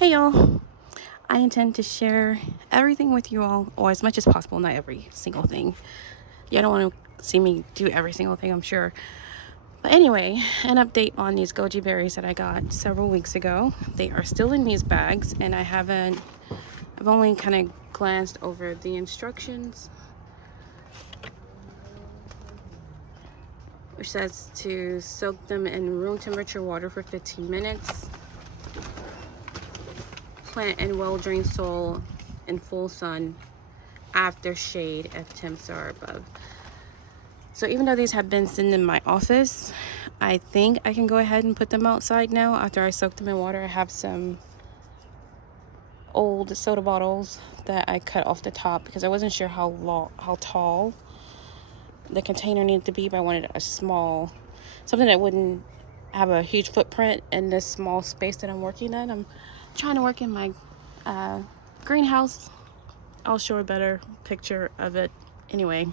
Hey y'all, I intend to share everything with you all, or as much as possible, not every single thing. You don't want to see me do every single thing, I'm sure. But anyway, an update on these goji berries that I got several weeks ago. They are still in these bags, and I've only kind of glanced over the instructions, which says to soak them in room temperature water for 15 minutes. Plant in well-drained soil in full sun after shade if temps are above. So even though these have been sitting in my office, I think I can go ahead and put them outside now after I soak them in water. I have some old soda bottles that I cut off the top because I wasn't sure how tall the container needed to be, but I wanted a small, something that wouldn't have a huge footprint in this small space that I'm working in. I'm trying to work in my greenhouse. I'll show a better picture of it. Anyway,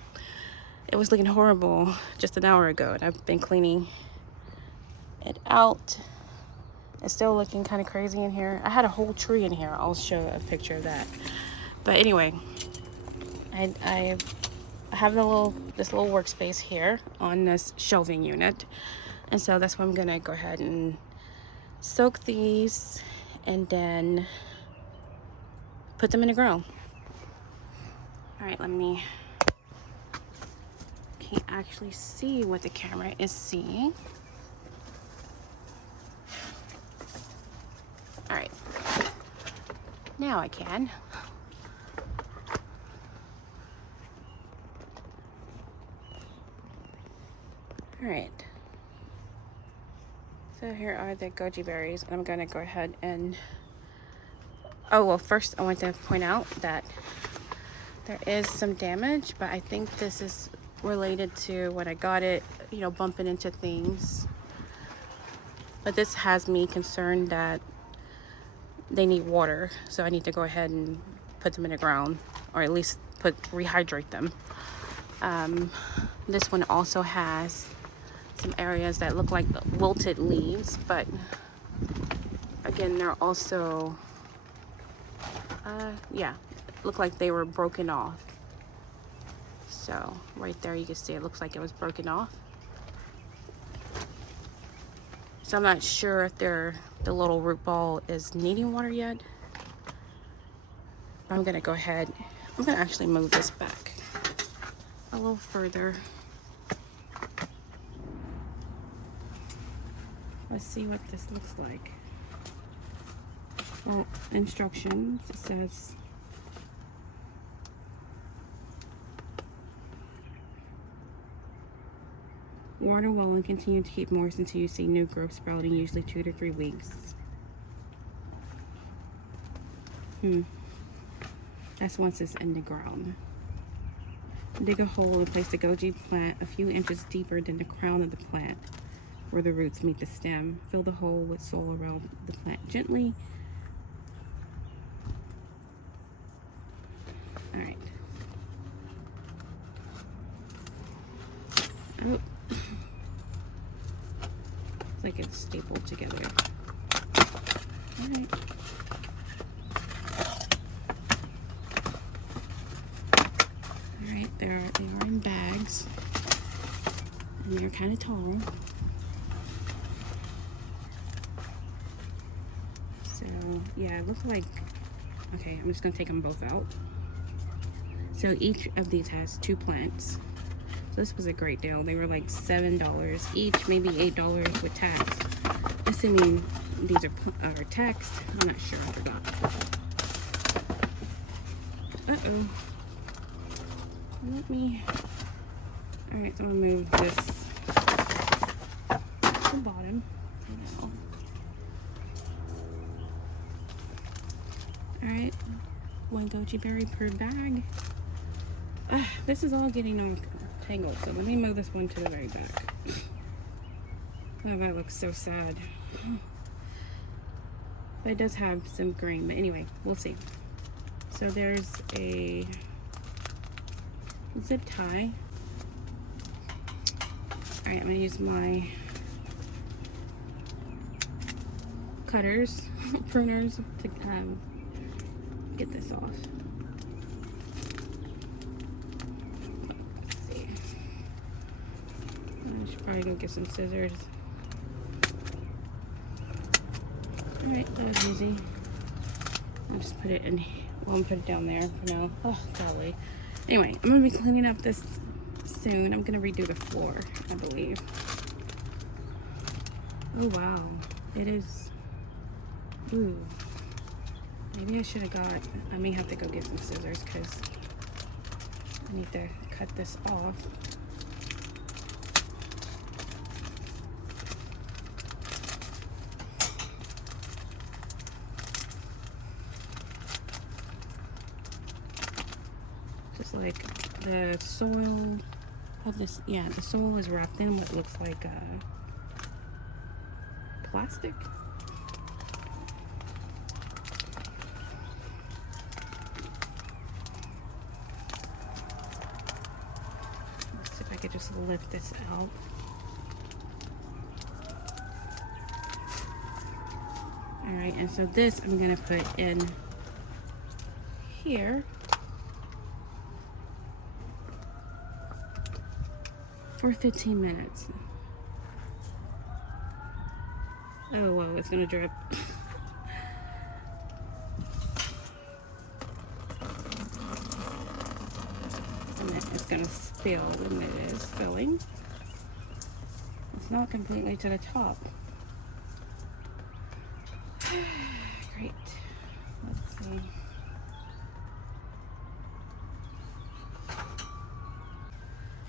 it was looking horrible just an hour ago, and I've been cleaning it out. It's still looking kind of crazy in here. I had a whole tree in here. I'll show a picture of that. But anyway, I have this little workspace here on this shelving unit, and so that's why I'm gonna go ahead and soak these and then put them in the ground. All right, can't actually see what the camera is seeing. All right, now I can. All right, so here are the goji berries, and I'm gonna go ahead and, oh well, first I want to point out that there is some damage, but I think this is related to when I got it, bumping into things. But this has me concerned that they need water, so I need to go ahead and put them in the ground, or at least rehydrate them. This one also has some areas that look like wilted leaves, but again, they're also look like they were broken off. So right there you can see it looks like it was broken off. So I'm not sure if the little root ball is needing water yet. I'm gonna go ahead, I'm gonna actually move this back a little further. Let's see what this looks like. Well, instructions, it says water well and continue to keep moist until you see new growth sprouting, usually 2 to 3 weeks. That's once it's in the ground. Dig a hole and place the goji plant a few inches deeper than the crown of the plant where the roots meet the stem. Fill the hole with soil around the plant gently. All right. Oh. It's like it's stapled together. All right. All right, they are in bags, and they're kind of tall. So yeah, it looks like, okay, I'm just gonna take them both out. So each of these has 2 plants. So this was a great deal. They were like $7 each, maybe $8 with tax. Assuming these are taxed, I'm not sure, I forgot. Uh-oh. All right, so I'm gonna move this to the bottom for now. All right, 1 goji berry per bag. This is all getting all tangled, so let me move this one to the very back. Oh, that looks so sad. But it does have some green, but anyway, we'll see. So there's a zip tie. All right, I'm gonna use my cutters, pruners to get this off. Let's see. I should probably go get some scissors. Alright, that was easy. I'll just put it in. Well, I'm put it down there for now. Oh, golly. Anyway, I'm gonna be cleaning up this soon. I'm gonna redo the floor, I believe. Oh wow, it is. Ooh. Maybe I should have got. I may have to go get some scissors because I need to cut this off. Just like the soil of this, yeah, the soil is wrapped in what looks like plastic. Let's see if I could just lift this out. All right, and so this I'm gonna put in here for 15 minutes. Oh wow, it's gonna drip. And it's gonna spill when it is filling. It's not completely to the top. Great. Let's see.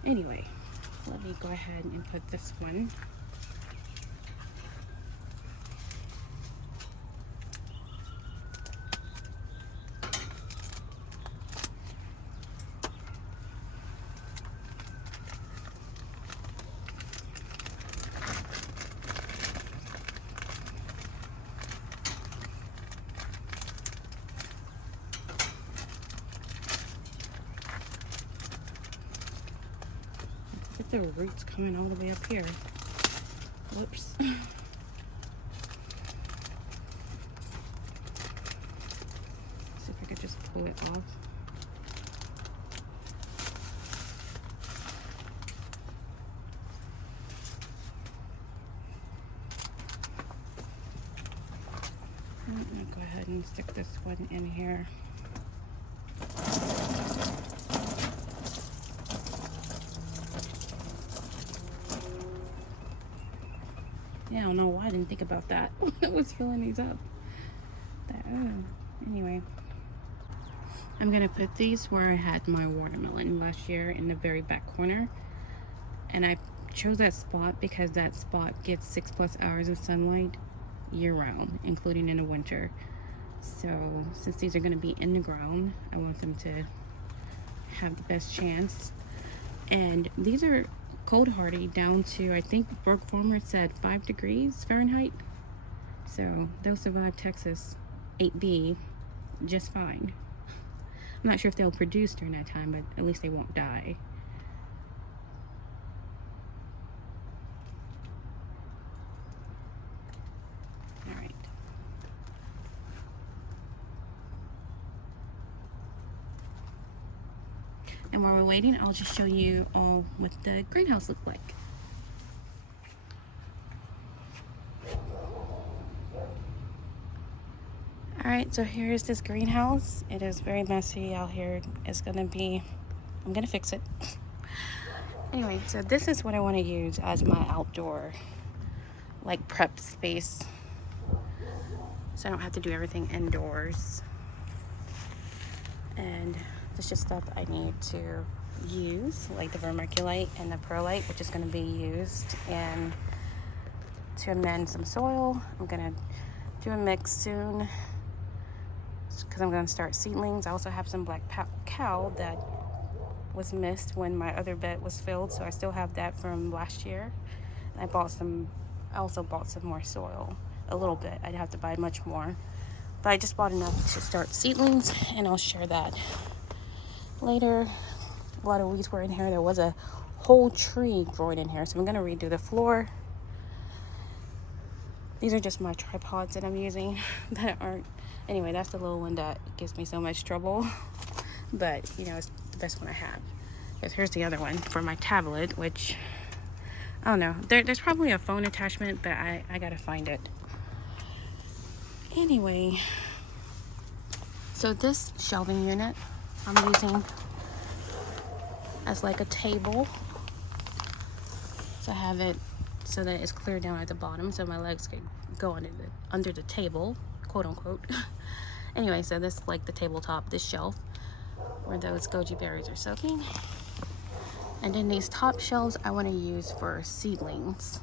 Anyway, let me go ahead and put this one. Get the roots coming all the way up here. Whoops. See if I could just pull it off. I'm gonna go ahead and stick this one in here. Yeah, I don't know why I didn't think about that when I was filling these up. Anyway, I'm gonna put these where I had my watermelon last year in the very back corner. And I chose that spot because that spot gets 6+ hours of sunlight year round, including in the winter. So since these are gonna be in the ground, I want them to have the best chance. And these are cold hardy down to, I think Berg Farmer said 5 degrees Fahrenheit. So they'll survive Texas 8B just fine. I'm not sure if they'll produce during that time, but at least they won't die. All right. And while we're waiting, I'll just show you all what the greenhouse looked like. Alright, so here's this greenhouse. It is very messy out here. It's gonna be, I'm gonna fix it. Anyway, so this is what I want to use as my outdoor, like, prep space. So I don't have to do everything indoors. And it's just stuff I need to use, like the vermiculite and the perlite, which is going to be used and to amend some soil. I'm going to do a mix soon because I'm going to start seedlings. I also have some black cow that was missed when my other bed was filled, so I still have that from last year. And I also bought some more soil, a little bit. I'd have to buy much more, but I just bought enough to start seedlings, and I'll share that later. A lot of weeds were in here. There was a whole tree growing in here, so I'm going to redo the floor. These are just my tripods that I'm using that aren't, anyway, that's the little one that gives me so much trouble. But, you know, it's the best one I have. Because here's the other one for my tablet, which, I don't know. There's probably a phone attachment, but I gotta find it. Anyway, so this shelving unit I'm using as like a table. So I have it so that it's clear down at the bottom so my legs can go under the table, quote unquote. Anyway, so this is like the tabletop, this shelf where those goji berries are soaking. And then these top shelves I want to use for seedlings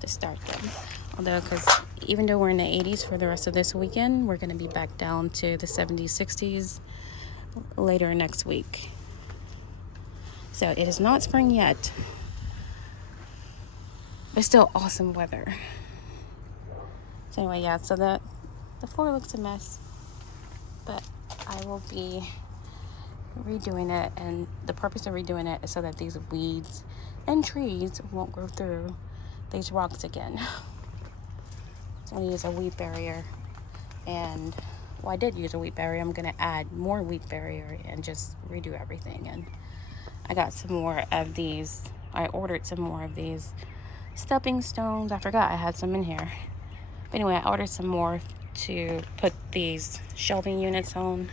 to start them. Although, because even though we're in the 80s for the rest of this weekend, we're going to be back down to the 70s, 60s later next week. So it is not spring yet, but still awesome weather. So anyway, yeah, so the floor looks a mess, but I will be redoing it, and the purpose of redoing it is so that these weeds and trees won't grow through these rocks again. So I'm going to use a weed barrier, and well, I did use a weed barrier. I'm going to add more weed barrier and just redo everything. And I got some more of these. I ordered some more of these stepping stones. I forgot I had some in here. But anyway, I ordered some more to put these shelving units on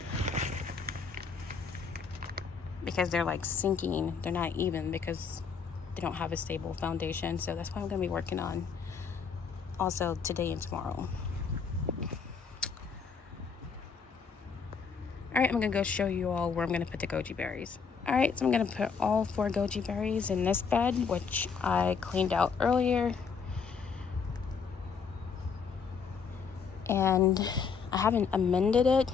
because they're like sinking. They're not even because they don't have a stable foundation. So that's what I'm going to be working on also today and tomorrow. All right, I'm going to go show you all where I'm going to put the goji berries. All right, so I'm going to put all 4 goji berries in this bed, which I cleaned out earlier. And I haven't amended it.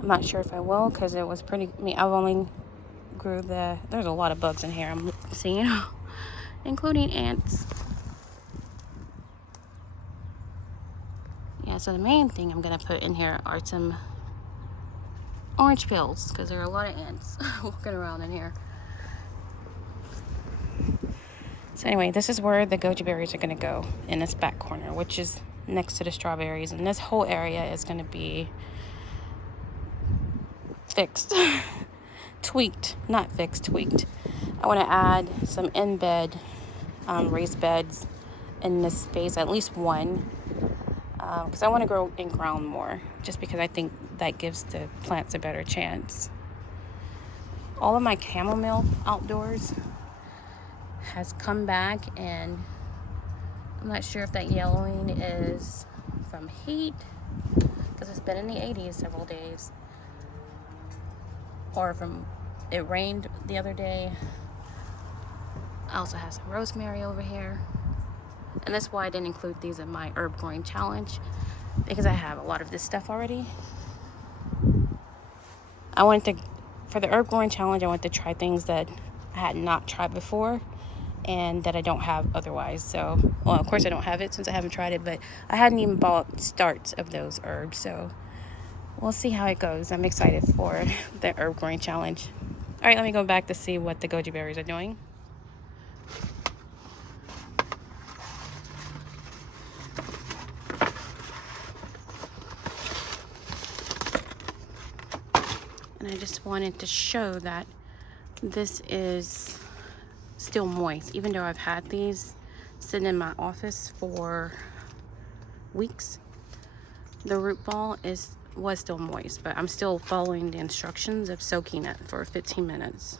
I'm not sure if I will because it was pretty, I mean, I've only grew there's a lot of bugs in here I'm seeing, including ants. Yeah, so the main thing I'm going to put in here are some orange peels because there are a lot of ants walking around in here. So anyway, this is where the goji berries are going to go, in this back corner, which is next to the strawberries. And this whole area is going to be fixed. Tweaked, not fixed, tweaked. I want to add some in-bed raised beds in this space, at least one, because I want to grow in ground more, just because I think that gives the plants a better chance. All of my chamomile outdoors has come back, and I'm not sure if that yellowing is from heat, because it's been in the 80s several days, or from it rained the other day. I also have some rosemary over here, and that's why I didn't include these in my herb growing challenge, because I have a lot of this stuff already. For the herb growing challenge, I wanted to try things that I had not tried before and that I don't have otherwise. So, well, of course I don't have it since I haven't tried it, but I hadn't even bought starts of those herbs. So we'll see how it goes. I'm excited for the herb growing challenge. All right, let me go back to see what the goji berries are doing. And I just wanted to show that this is still moist, even though I've had these sitting in my office for weeks. The root ball was still moist, but I'm still following the instructions of soaking it for 15 minutes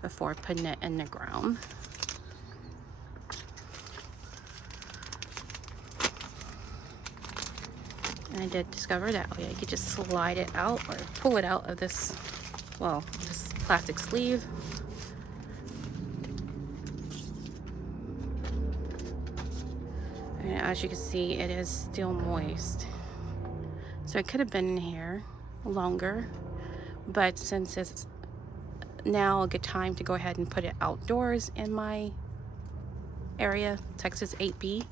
before putting it in the ground. And I did discover that, oh yeah, you could just slide it out or pull it out of this plastic sleeve. And as you can see, it is still moist. So it could have been in here longer, but since it's now a good time to go ahead and put it outdoors in my area, Texas 8B.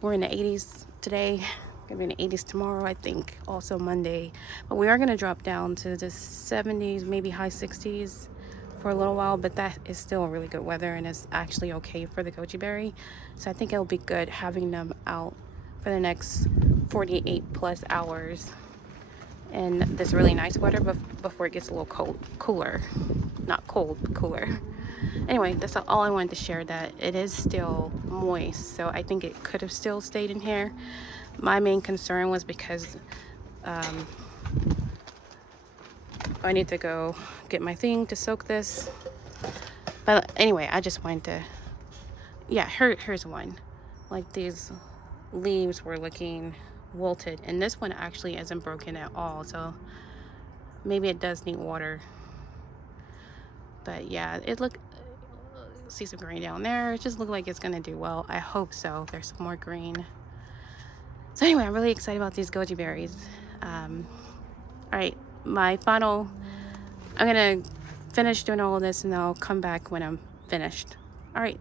We're in the 80s today. Gonna be in the 80s tomorrow, I think, also Monday. But we are gonna drop down to the 70s, maybe high 60s for a little while, but that is still really good weather and it's actually okay for the goji berry. So I think it'll be good having them out for the next 48 plus hours in this really nice weather before it gets a little cooler. Not cold, but cooler. Anyway, that's all I wanted to share, that it is still moist, so I think it could have still stayed in here. My main concern was because I need to go get my thing to soak this. But anyway, I just wanted to, yeah, here's one. Like, these leaves were looking wilted, and this one actually isn't broken at all, so maybe it does need water. But yeah, see some green down there. It just looked like it's gonna do well. I hope so. There's some more green. So anyway, I'm really excited about these goji berries. All right, I'm gonna finish doing all of this and I'll come back when I'm finished. All right.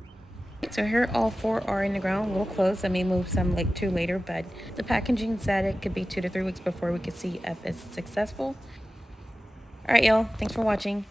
So here all 4 are in the ground, a little close. I may move some like 2 later, but the packaging said it could be 2 to 3 weeks before we could see if it's successful. All right, y'all. Thanks for watching.